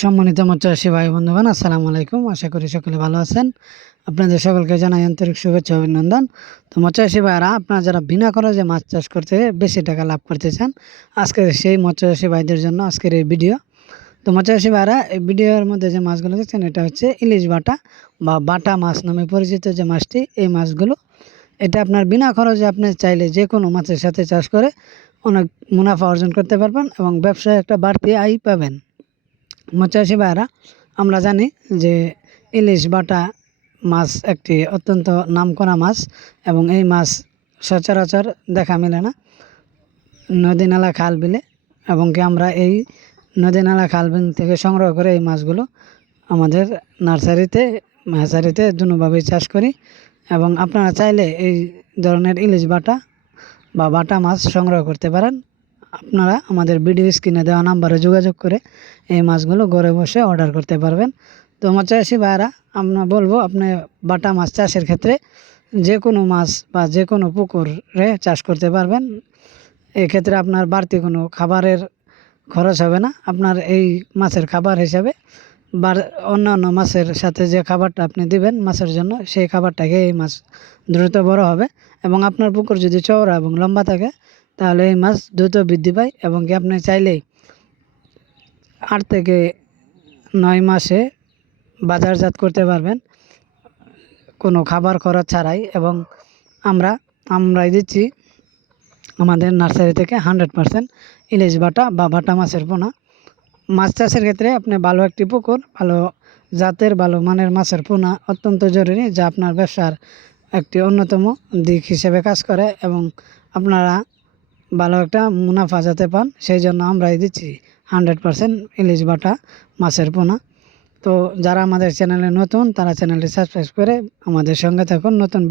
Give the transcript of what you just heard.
সম্মানিত মৎস্যচাষী ভাই বন্ধুগণ, আসসালামু আলাইকুম। আশা করি সকলে ভালো আছেন। আপনাদের সকলকে জানাই আন্তরিক শুভেচ্ছা অভিনন্দন। তো মৎস্যচাষী ভাইরা, আপনারা যারা বিনা খরচে মাছ চাষ করতে বেশি টাকা লাভ করতে চান আজকের সেই মৎস্যচাষী ভাইদের জন্য আজকের এই ভিডিও। তো মৎস্যচাষী ভাইরা, এই ভিডিওর মধ্যে যে মাছগুলো দেখছেন, এটা হচ্ছে ইলিশ বাটা বা বাটা মাছ নামে পরিচিত যে মাছটি, এই মাছগুলো। এটা আপনার বিনা খরচে আপনি চাইলে যে কোনো মাছের সাথে চাষ করে অনেক মুনাফা অর্জন করতে পারবেন এবং ব্যবসায় একটা বাড়তি আয় পাবেন। মৎস্যচাষী ভাইরা আমরা জানি যে ইলিশ বাটা মাছ একটি অত্যন্ত নামকরা মাছ এবং এই মাছ সচরাচর দেখা মেলে না। নদী নালা খাল বিলে এবং কি আমরা এই নদী নালা খাল বিল থেকে সংগ্রহ করে এই মাছগুলো আমাদের নার্সারিতে হ্যাচারিতে দুভাবেই চাষ করি এবং আপনারা চাইলে এই ধরনের ইলিশ বাটা বা বাটা মাছ সংগ্রহ করতে পারেন। আপনারা আমাদের ভিডিও স্ক্রিনে দেওয়া নাম্বারে যোগাযোগ করে এই মাছগুলো ঘরে বসে অর্ডার করতে পারবেন। তো আমার চাষি ভাইরা, আমরা বলব আপনি বাটা মাছ চাষের ক্ষেত্রে যে কোনো মাছ বা যে কোনো পুকুরে চাষ করতে পারবেন। এক্ষেত্রে আপনার বাড়তি কোনো খাবারের খরচ হবে না। আপনার এই মাছের খাবার হিসাবে বা অন্যান্য মাছের সাথে যে খাবারটা আপনি দিবেন মাছের জন্য, সেই খাবারটাকে এই মাছ দ্রুত বড় হবে এবং আপনার পুকুর যদি চওড়া এবং লম্বা থাকে তাহলে এই মাছ দ্রুত বৃদ্ধি পায় এবং কি আপনি চাইলেই আট থেকে নয় মাসে বাজারজাত করতে পারবেন কোনো খাবার খরচ ছাড়াই এবং আমরা, আমরাই দিচ্ছি আমাদের নার্সারি থেকে হান্ড্রেড পারসেন্ট ইলিশ বাটা বা বাটা মাছের পোনা। মাছ চাষের ক্ষেত্রে আপনি ভালো একটি পুকুর, ভালো জাতের, ভালো মানের মাছের পোনা অত্যন্ত জরুরি, যা আপনার ব্যবসার একটি অন্যতম দিক হিসেবে কাজ করে এবং আপনারা ভালো একটা মুনাফা যাতে পান, সেই জন্য আমরাই দিচ্ছি হান্ড্রেড পারসেন্ট ইলিশ বাটা, মাছের পোনা। তো যারা আমাদের চ্যানেলে নতুন, তারা চ্যানেলটি সাবস্ক্রাইব করে আমাদের সঙ্গে থাকুন নতুন